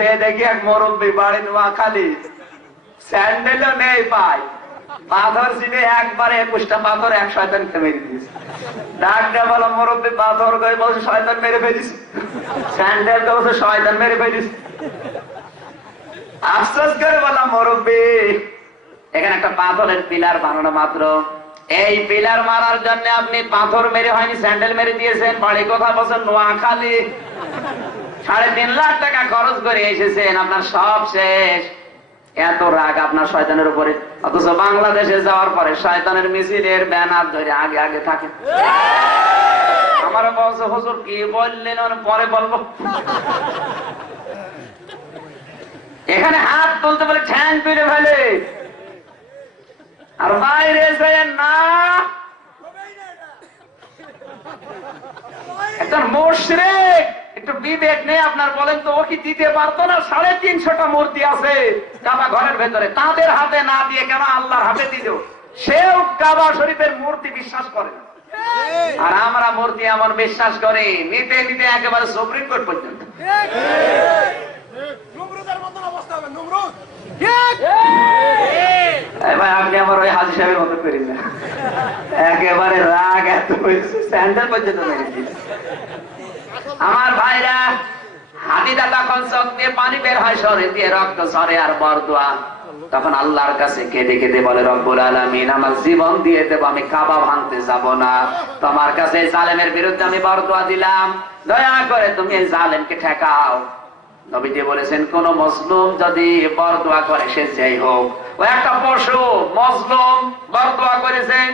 যে দেখি এক মুরব্বী বাড়ি নোয়াখালী, স্যান্ডেলও নেই পায়, পাথর ছিনে একবারে 21টা পাথর এক শয়তানকে মেরে দিয়েছে। ডাকটা বলো মুরব্বী পাথর করে বলছে শয়তান মেরে ফেলিস, স্যান্ডেল তো বলছে শয়তান মেরে ফেলিস। আফসোস করে বললাম মুরব্বী এখানে একটা পাথরের পিলার বানানো মাত্র, এই পিলার মারার জন্য আপনি পাথর মেরে হয়নি স্যান্ডেল মেরে দিয়েছেন। বাড়ি কথা বলছেন নোয়াখালী, 3.5 লাখ টাকা খরচ করে এসেছেন, আপনার সব শেষ। এত রাগ আপনার শয়তানের উপরে, অথচ বাংলাদেশে যাওয়ার পরে শয়তানের মিছিলের ব্যানার ধরে আগে আগে থাকে। আমার বলছে হুজুর কি বললেন পরে বলবো। এখানে হাত তুলতে বলে ঠ্যাং তুলে ফেলে, আর বাইরে না একজন মুশরিক একটু বিবেক নেই আপনার, বলেন তো ও কি দিতে পারতো না? 350টা মূর্তি আছে কাবা ঘরের ভেতরে, তাদের হাতে না দিয়ে কেন আল্লাহর হাতে দিল? সেও কাবা শরীফের মূর্তি বিশ্বাস করে না, আর আমরা মূর্তি এমন বিশ্বাস করি নিতে নিতে একেবারে সুপ্রিম কোর্ট পর্যন্ত। ভাই আপনি আমার ওই হাজি সাহেবের মতো করি না, একেবারে রাগ এত হয়েছে স্যান্ডেল পর্যন্ত মেরে দিয়েছে। আমার ভাইরা হাতিটা তখন চোখ দিয়ে পানি বের হয়, সরে দিয়ে রক্ত সরে আর বরদোয়া, তখন আল্লাহর কাছে কেঁদে কেঁদে বলে রব্বুল আলামিন আমার জীবন দিয়ে দেব, আমি কাবা ভাঙতে যাব না, তোমার কাছে জালেমের বিরুদ্ধে আমি বরদোয়া দিলাম, দয়া করে তুমি এই জালেমকে ঠেকাও। নবীজি বলেছেন কোন মজলুম যদি বরদোয়া করে সে যেই হোক, ও একটা পশু মজলুম বরদোয়া করেছেন,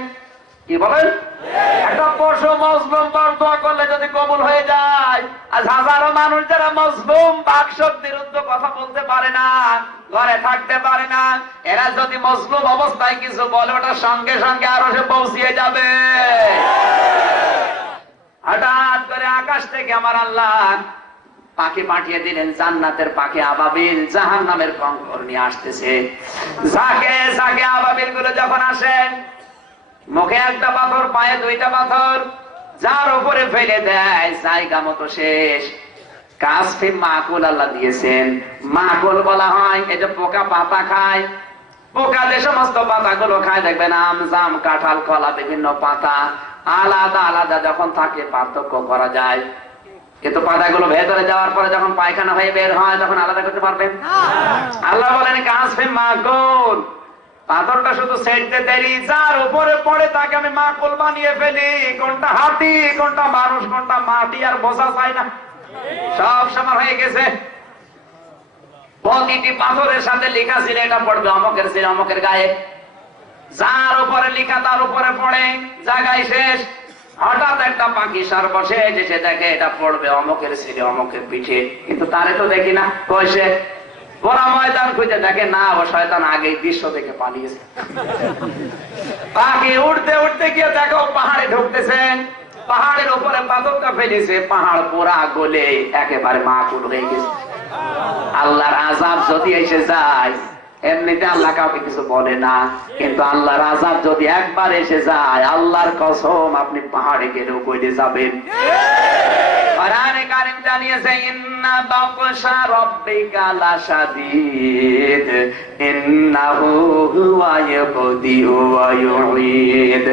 কি বলেন একটা পশু মজলুম বরদোয়া করলে যদি কবুল হয়ে যায়, আজ হাজারো মানুষ যারা মজলুম বাক শক্তির বিরুদ্ধে কথা বলতে পারে না, ঘরে থাকতে পারে না, এরা যদি মজলুম অবস্থায় কিছু বলে ওটা সঙ্গে সঙ্গে আরো সে পৌঁছিয়ে যাবে। হঠাৎ করে আকাশ থেকে আমার আল্লাহ পাখি পাঠিয়ে দিলেন, জান্নাতের পাখি আবাবিল জাহান্নামের কঙ্কর নিয়ে আসতেছে। ঝাঁকে ঝাঁকে আবাবিল গুলো যখন আসেন, মুখে একটা পাথর পায়ে 2টা পাথর, যার উপরে ফেলে দেয় জায়গা মতো শেষ। কাসফি মাকুল আল্লাহ দিয়েছেন, মাকুল বলা হয় এই যে পোকা পাতা খায়, পোকা যে সমস্ত পাতাগুলো খায় দেখবেন আম জাম কাঁঠাল কলা বিভিন্ন পাতা আলাদা আলাদা যখন থাকে পার্থক্য করা যায়, কিন্তু পাতাগুলো ভেতরে যাওয়ার পরে যখন পায়খানা হয়ে বের হয় তখন আলাদা করতে পারবেন? আল্লাহ বলেন কাসফি মাকুল, পাথরটা শুধু সেটতে দেরি, যার উপরে পড়ে তাকে আমি মাকুল বানিয়ে ফেলি। কোনটা হাতি কোনটা মানুষ কোনটা মাটি আর বোঝা যায় না, সব সমান হয়ে গেছে। প্রতিটি পাথরের সাথে লেখা ছিল এটা পড়বে অমকের ছিল অমকের গায়ে, যার উপরে লেখা তার উপরে পড়ে, জায়গায় শেষ। হঠাৎ একটা পাখি সর্বশেষ এসে দেখে এটা পড়বে অমকের ছিল অমকের পিঠে, কিন্তু তারে তো দেখি না, কইছে ওরা ময়দান খুঁজে দেখে না, ও শয়তান আগেই দৃশ্য দেখে পালিয়েছে। পাখি উঠতে উঠতে গিয়ে দেখো পাহাড়ে ঢুকতেছেন, পাহাড়ের উপরে পাথরটা ফেলেছে, পাহাড় পুরা গলে একেবারে মাকুল হয়ে গেছে। আল্লাহর আযাব যদি এসে যায়, এমনিতে আল্লাহ কাউকে কিছু বলে না, কিন্তু আল্লাহর আযাব যদি একবার এসে যায়, আল্লাহর কসম আপনি পাহাড়ে গেলেও কইলে যাবেন। কোরআনে কারীম জানিয়েছে ইন্না বাতশা রাব্বিকা লাশাদীদ ইন্নাহু হুয়া ইয়াবদিউ ওয়া ইউঈদ।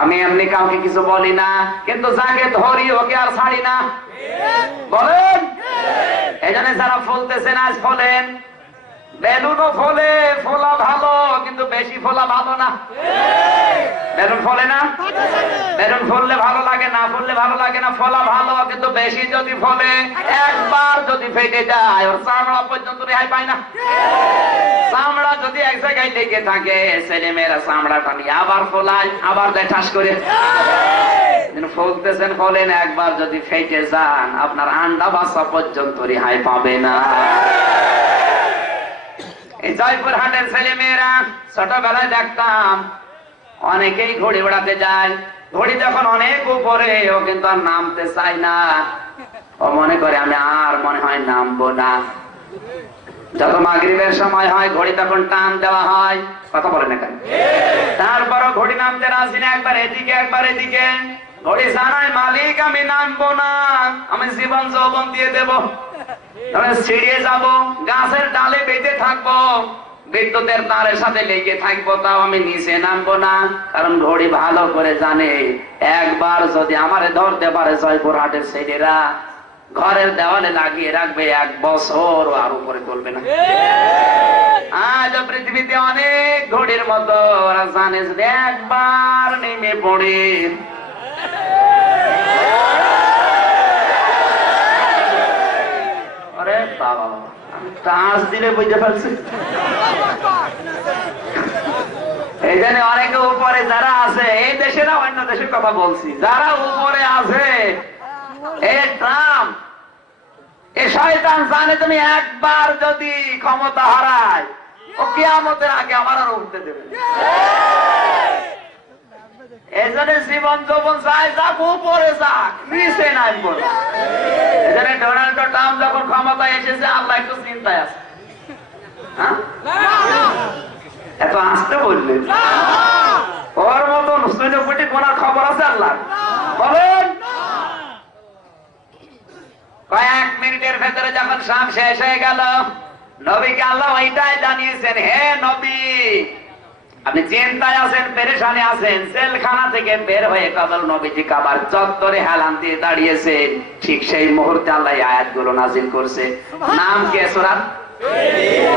আমি এমনি কাউকে কিছু বলি না, কিন্তু যাকে ধরি ওকে আর ছাড়ি না, বলেন। এজন্য যারা ফুলতেছেন আজ ফলেন, বেলুনও ফলে, ফোলা ভালো, কিন্তু বেশি ফোলা ভালো না। বেলুন ফলে না, বেলুন ফললে ভালো লাগে না, ফললে ভালো লাগে না, ফলা ভালো, কিন্তু বেশি যদি ফলে একবার যদি ফেটে যায় ওর চামড়া পর্যন্ত রেহাই পায় না। চামড়া যদি এক জায়গায় লেগে থাকে, ছেলে মেয়েরা চামড়াটা নিয়ে আবার ফলায়, আবার দেয় ঠাস করে। ফলতেছেন ফলেন, একবার যদি ফেটে যান আপনার আন্ডা বাচ্চা পর্যন্ত রেহাই পাবে না। এই জয়পুর হাটের ছেলে মেয়েরা ছোটবেলায় দেখতাম অনেকেই ঘড়ি ওড়াতে যায়, ঘড়ি যখন অনেক উপরে ও কিন্তু আর নামতে চায় না, ও মনে করে আমি আর মনে হয় নামবো না। যত মাগরিবের সময় হয় ঘড়ি তখন টান দেওয়া হয়, কথা বলেন এখানে, তারপরও ঘড়ি নামতে রাজি না, একবার এদিকে একবার এদিকে। ঘড়ি জানায় মালিক আমি নামবো না, আমি জীবন যৌবন দিয়ে দেব। ছিড়িয়ে যাব, গাছের ডালে বেঁধে থাকবো, বিদ্যুতের তারের সাথে লেগে থাকবো, তাও আমি নিচে নামবো না। কারণ ঘড়ি ভালো করে জানে, একবার যদি আমারে ধরতে পারে জয়পুরহাটের ছেলেরা, ঘরের দেওয়ালে লাগিয়ে রাখবে, 1 বছর আর উপরে তুলবে না। আজ পৃথিবীতে অনেক ঘড়ির মতো ওরা জানে যদি একবার নেমে পড়ে, আরে বাবা টাচ দিলে বুঝতে পারছি। এই জন্য অনেকে উপরে যারা আছে, এই দেশে না অন্য দেশের কথা বলছি, যারা উপরে আছে, এই ট্রাম্প, এই শয়তান জানে তুমি একবার যদি ক্ষমতা হারায়, ও কিয়ামতের আগে আমার আর উঠতে দেবে। এই জন্য জীবন যৌবন চাই যাক, উপরে যাক, নিচে নামবো না। এই জন্য ডোনাল্ড ট্রাম্প যখন ক্ষমতায় এসেছে, আল্লাহ একটু চিন্তায় আছে। হ্যাঁ, এত আসতে বললেন, ওর মতন 90 কোটি গোনার খবর আছে আল্লাহ, বলেন। কয়েক মিনিটের ভেতরে যখন সব শেষ হয়ে গেল, নবীকে আল্লাহ ওইটাই জানিয়েছেন, হে নবী, আপনি চিন্তায় আছেন, পেরেশানি আছেন, জেলখানা থেকে বের হয়ে কেবল নবীজি কাবার চত্বরে হেলান দিয়ে দাঁড়িয়েছেন, ঠিক সেই মুহূর্তে আল্লাহ আয়াতগুলো নাজিল করছে। নাম কি সূরা?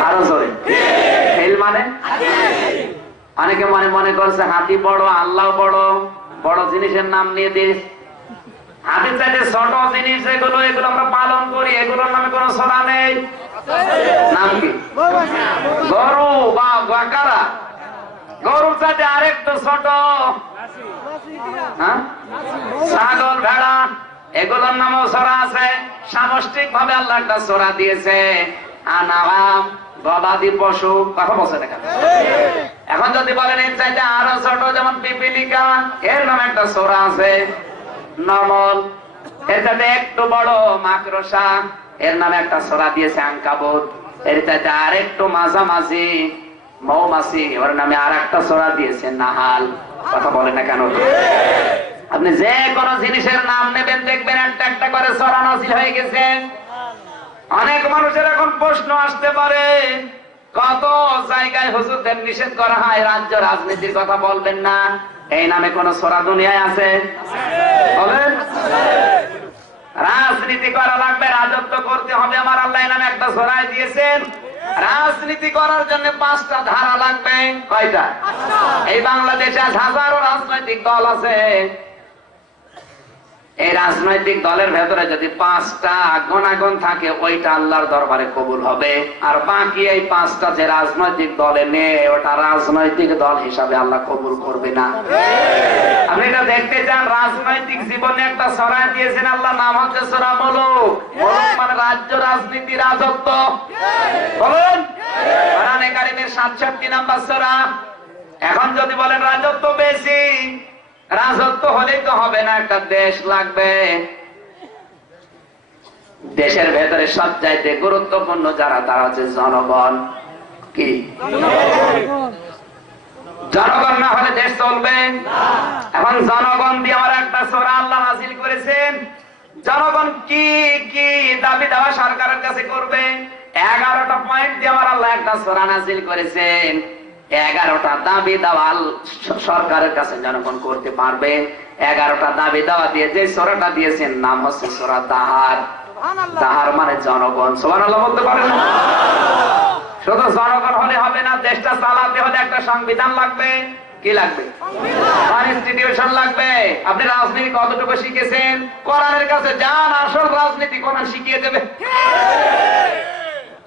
আরো জোরে, ফিল মানে? অনেকে মনে মনে করছে হাতি বড়, আল্লাহ বড়, বড় জিনিসের নাম নিয়ে দিস। হাতির চাইতে ছোট জিনিস এগুলো, এগুলো আমরা পালন করি, এগুলোর নামে কোন সূরা নেই। নাম কি? গরু বা বাকারা, গরুর চাইতে আরেকটু ছোট, ছাগল, ভেড়া, এগুলোর নামও সূরা আছে। সামষ্টিক ভাবে আল্লাহ একটা সূরা দিয়েছে, আনাম, গবাদি পশু, কথা বলছে দেখা। এখন যদি বলেন এর চাইতে আরো ছোট, যেমন পিপিলিকা, এর নামে একটা সূরা আছে। নমল, এর চাইতে একটু বড় মাকড়সা, এর নামে একটা সূরা দিয়েছে আনকাবুত। এর চাইতে আর একটু মাঝামাঝি মৌমাছি, ওর নামে আর একটা সূরা দিয়েছে নাহাল। কথা বলে না কেন? আপনি যে কোনো জিনিসের নাম নেবেন, দেখবেন একটা একটা করে সূরা নাযিল হয়ে গেছে। অনেক মানুষের এখন প্রশ্ন আসতে পারে, কত জায়গায় হুজুরদের নিষেধ করা হয় রাজ্য রাজনীতির কথা বলবেন না, এই নামে কোন সূরা দুনিয়ায় আছে? বলেন। রাজনীতি করা লাগবে, রাজত্ব করতে হবে, আমার আল্লাহ এই নামে একটা সূরা দিয়েছেন। রাজনীতি করার জন্য 5টা ধারা লাগবে। কয়টা? এই বাংলাদেশে হাজারো রাজনৈতিক দল আছে, এই রাজনৈতিক দলের ভেতরে যদি 5টা গুণাগুণ থাকে, ওইটা আল্লাহর দরবারে কবুল হবে। আর বাকি এই 5টা যে রাজনৈতিক দলে নেই, ওটা রাজনৈতিক দল হিসাবে আল্লাহ কবুল করবে না। আপনি এটা দেখতে চান, রাজনৈতিক জীবনে একটা সূরা দিয়েছেন আল্লাহ, নাম হচ্ছে সূরা মুলুক। মুলুক মানে রাজ্য, রাজনীতি, রাজত্ব। বলুন, কোরআনে কারীমের 67 নম্বর সূরা। এখন যদি বলেন রাজত্ব বেশি, রাজত্ব হলেই তো হবে না, একটা দেশ লাগবে। দেশের ভেতরে সবচাইতে গুরুত্বপূর্ণ যারা, তারা হচ্ছে জনগণ। কি জনগণ না হলে দেশ চলবে? এখন জনগণ দিয়ে আমার একটা সূরা আল্লাহ নাযিল করেছেন। জনগণ কি কি দাবি দাওয়া সরকারের কাছে করবে, 11টা পয়েন্ট দিয়ে আমার আল্লাহ একটা সূরা নাযিল করেছেন। 11টা দাবি দাওয়া সরকারের কাছে জনগণ করতে পারবে। 11টা দাবি দাওয়া দিয়ে যে সূরাটা দিয়েছেন, নাম হচ্ছে সূরা তাহার। তাহার মানে জনগণ। সুবহানাল্লাহ বলতে পারেন? শুধু জনগণ হলে হবে না, দেশটা চালাতে হলে একটা সংবিধান লাগবে। কি লাগবে? কনস্টিটিউশন লাগবে। আপনি রাজনীতি কতটুকু শিখেছেন? কোরআনের কাছে যান, আসল রাজনীতি কোরআন শিখিয়ে দেবে।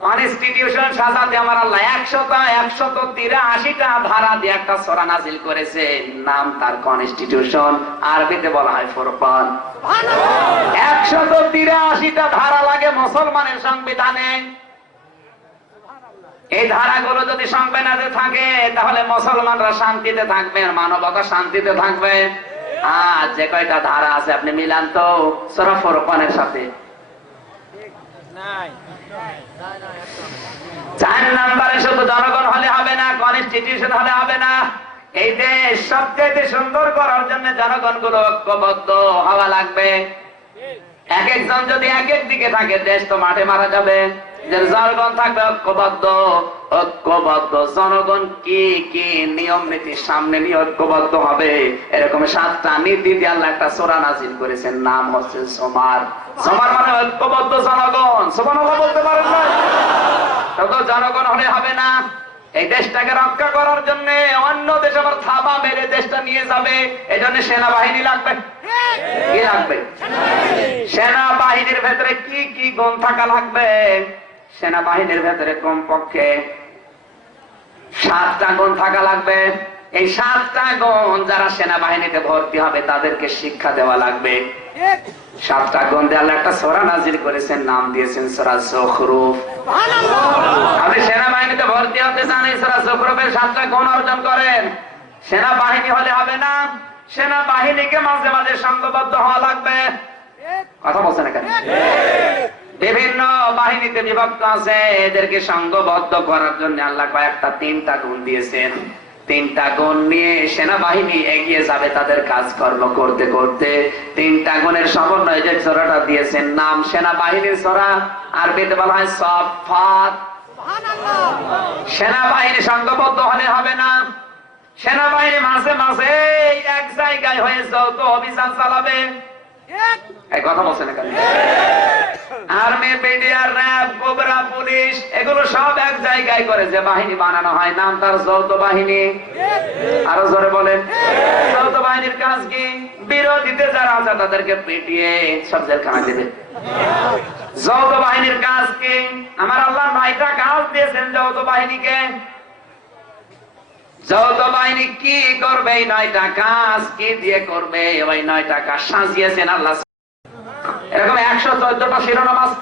কনস্টিটিউশন সাজাতে আমার আল্লাহ 183টা ধারা দিয়ে একটা সূরা নাযিল করেছে, নাম তার কনস্টিটিউশন। আরবিতে বলা হয় ফুরকান। 183টা ধারা লাগে মুসলমানের সংবিধানে। এই ধারাগুলো যদি সংবিধানে থাকে, তাহলে মুসলমানরা শান্তিতে থাকবে, মানবতা শান্তিতে থাকবে। আর যে কয়টা ধারা আছে আপনি মিলান তো সূরা ফুরকানের সাথে। 4 নম্বরে শুধু জনগণ হলে হবে না, কনস্টিটিউশন হলে হবে না। এই দেশ সবচেয়ে সুন্দর করার জন্য জনগণ গুলো ঐক্যবদ্ধ হওয়া লাগবে। এক একজন যদি এক এক দিকে থাকে দেশ তো মাঠে মারা যাবে। যে জনগণ থাকবে ঐক্যবদ্ধ, ঐক্যবদ্ধ জনগণ কি কি নিয়ম নীতির সামনে নিয়ে ঐক্যবদ্ধ হবে, এরকম 7টা নীতি দিয়ে আল্লাহ একটা সূরা নাযিল করেছেন, নাম হচ্ছে সমার। সমার মানে ঐক্যবদ্ধ জনগণ। সুবহানাল্লাহ বলতে পারেন না? তত জনগণ হলে হবে না। এই দেশটাকে রক্ষা করার জন্য অন্য দেশ আবার থাবা মেরে দেশটা নিয়ে যাবে, এই জন্য সেনাবাহিনী লাগবে। কি লাগবে? সেনাবাহিনীর ভেতরে কি কি গুণ থাকা লাগবে? সেনাবাহিনীর ভেতরে কমপক্ষে 7টা গুণ থাকা লাগবে। এই 7টা গুণ যারা সেনাবাহিনীতে ভর্তি হবে তাদেরকে শিক্ষা দেওয়া লাগবে। 7টা গুণ দিয়ে আল্লাহ একটা সূরা নাযিল করেছেন, নাম দিয়েছেন সূরা যুখরুফ। আপনি সেনাবাহিনীতে ভর্তি হতে চান, এই সূরা যুখরুফের 7টা গুণ অর্জন করেন। সেনাবাহিনী হলে হবে না, সেনাবাহিনীকে মাঝে মাঝে সংঘবদ্ধ হওয়া লাগবে। কথা বলছেন এখানে? বিভিন্ন বাহিনীতে বিভক্ত আছে, এদেরকে সংঘবদ্ধ করার জন্য আল্লাহ কয়েকটা 3টা গুণ দিয়েছেন। 3টা গুণ নিয়ে সেনাবাহিনী এগিয়ে যাবে তাদের কাজকর্ম করতে করতে। 3টা গুণের সমন্বয়ে যে সূরাটা দিয়েছেন নাম সেনাবাহিনীর সূরা, আরবিতে বলা হয় সাফফাত। সেনাবাহিনী সংঘবদ্ধ হলে হবে না, সেনাবাহিনী মাঝে মাঝে এক জায়গায় হয়ে যৌথ অভিযান চালাবে। এই কথা বলছেন এখানে? Army, BDR, RAB, cobra, police এগুলো সব এক জায়গায় করে যে বাহিনী বানানো হয়, নাম তার যৌথ বাহিনী। আরো জোরে বলেন। যৌথ বাহিনীর কাজ কি? বিরোধীতে যারা আছে তাদেরকে পিটিয়ে সব জেলখানা দেবে। যৌথ বাহিনীর কাজ কি? আমার আল্লাহ 9টা কাজ দিয়েছেন যৌথ বাহিনীকে। যৌথ বাহিনী কি করবে? এই 9টা কাজ কি দিয়ে করবে? ওই 9টা কাজ সাজিয়েছেন আল্লাহ। এরকম 114টা শিরোনাম আছে।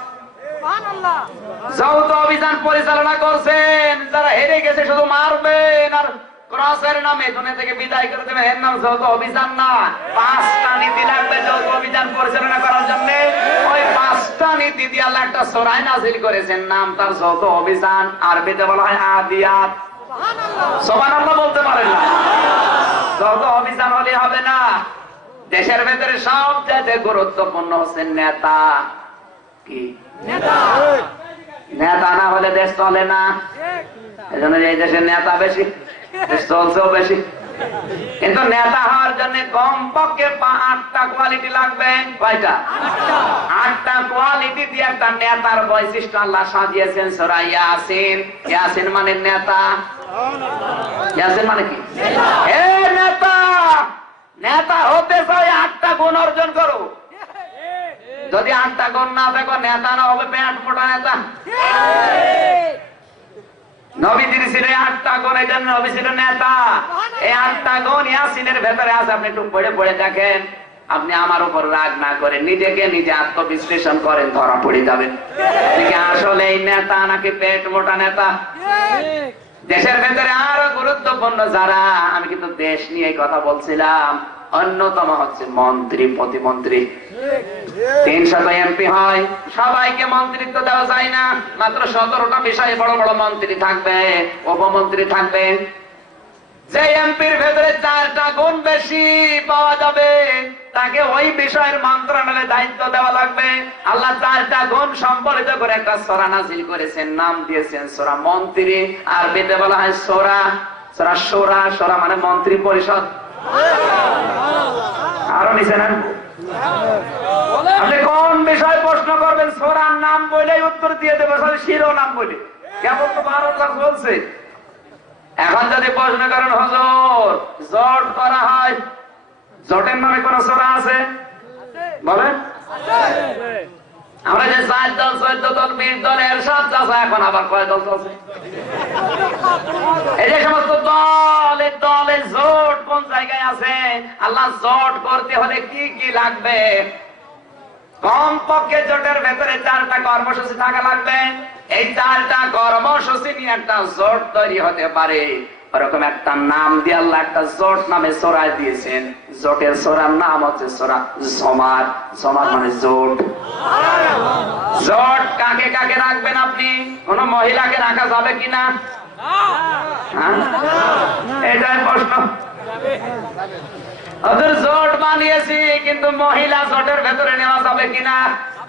যৌথ অভিযান পরিচালনা করছেন, যারা হেরে গেছে শুধু মারবেন আর ক্রসের নামে দুনিয়া থেকে বিদায় করে দেবেন, এর নাম যৌথ অভিযান না। 5টা নীতি লাগবে যৌথ অভিযান পরিচালনা করার জন্য। ওই 5টা নীতি দিয়ে আল্লাহ একটা সূরা নাযিল করেছেন, নাম তার যৌথ অভিযান। আরবিতে বলা হয় আদিয়াত। সুবহানাল্লাহ বলতে পারেন না? যৌথ অভিযান হলে হবে না। দেশের ভেতরে সবচেয়ে গুরুত্বপূর্ণ হচ্ছে নেতা। কি? নেতা না হলে দেশ চলে না। এই জন্য এই দেশের নেতা বেশি, দেশ চলছেও বেশি। কিন্তু নেতা হওয়ার জন্য কমপক্ষে 8টা কোয়ালিটি লাগবে। কয়টা? 8টা কোয়ালিটি দিয়ে একটা নেতার বৈশিষ্ট্য আল্লাহ সাজিয়েছেন সূরা ইয়াসিন। ইয়াসিন মানে নেতা। ইয়াসিন মানে কি? এ নেতা, নেতা হতে চাই 8টা গুণ অর্জন করো। যদি 8টা গুণ না থাকো নেতা না, হবে পেট মোটা নেতা। নবীজির ছিল 8টা গুণ, এই জন্য নবী ছিল নেতা। এই 8টা গুণ ইয়াসিনের ভেতরে আছে, আপনি একটু পড়ে পড়ে দেখেন। আপনি আমার উপর রাগ না করে নিজেকে নিজে আত্মবিশ্লেষণ করেন, ধরা পড়ে যাবেন আসলে এই নেতা নাকি পেট মোটা নেতা। দেশের ভেতরে আরো গুরুত্বপূর্ণ যারা, আমি কিন্তু দেশ নিয়ে কথা বলছিলাম, অন্যতম হচ্ছে মন্ত্রী, প্রতিমন্ত্রী। 300 এমপি হয়, সবাইকে মন্ত্রিত্ব দেওয়া যায় না। মাত্র 17টা বিষয়ে বড় বড় মন্ত্রী থাকবে, উপমন্ত্রী থাকবে। যে এমপির ভেতরে 4টা গুণ বেশি পাওয়া যাবে, তাকে ওই বিষয়ের মন্ত্রণালয়ে দায়িত্ব দেওয়া লাগবে। আল্লাহ 4টা গুণ সম্পর্কিত করে একটা সূরা নাযিল করেছেন, নাম দিয়েছেন সূরা মন্ত্রী। আরবিতে বলা হয় সূরা শূরা। শূরা মানে মন্ত্রী পরিষদ। আরো নিচে নেন। আপনি কোন বিষয় প্রশ্ন করবেন, সূরার নাম বলেই উত্তর দিয়ে দেবে, শিরোনাম বলে। কেমন তো 12 ক্লাস বলছে। এখন যদি প্রশ্ন করেন হুজুর জোট করা হয়, জোটের নামে কোন সূরা আছে? বলেন। আমরা যে 4 দল, 14 দল, 20 দল এরশাদ চাচা, এখন আবার কয় দল চলছে? এই যে সমস্ত দল, এই দলের জোট কোন জায়গায় আছে? আল্লাহ জোট করতে হলে কি কি লাগবে? কমপক্ষে জোটের ভেতরে 4টা কর্মসূচি থাকা লাগবে। এই 4টা কর্মসূচি নিয়ে একটা জোট তৈরি হতে পারে। ওরকম একটা নাম দিয়ে আল্লাহ একটা জোট নামে সূরা দিয়েছেন। জোটের সূরার নাম হচ্ছে সূরা জমাত। জমাত মানে জোট। জোট কাকে কাকে রাখবেন আপনি? কোন মহিলাকে রাখা যাবে কিনা? এটাই প্রশ্ন। ওদের জোট বানিয়েছি, কিন্তু মহিলা জোটের ভেতরে নেওয়া যাবে কিনা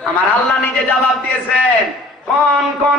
আমার আল্লাহ নিজে জবাব দিয়েছেন। কোন কোন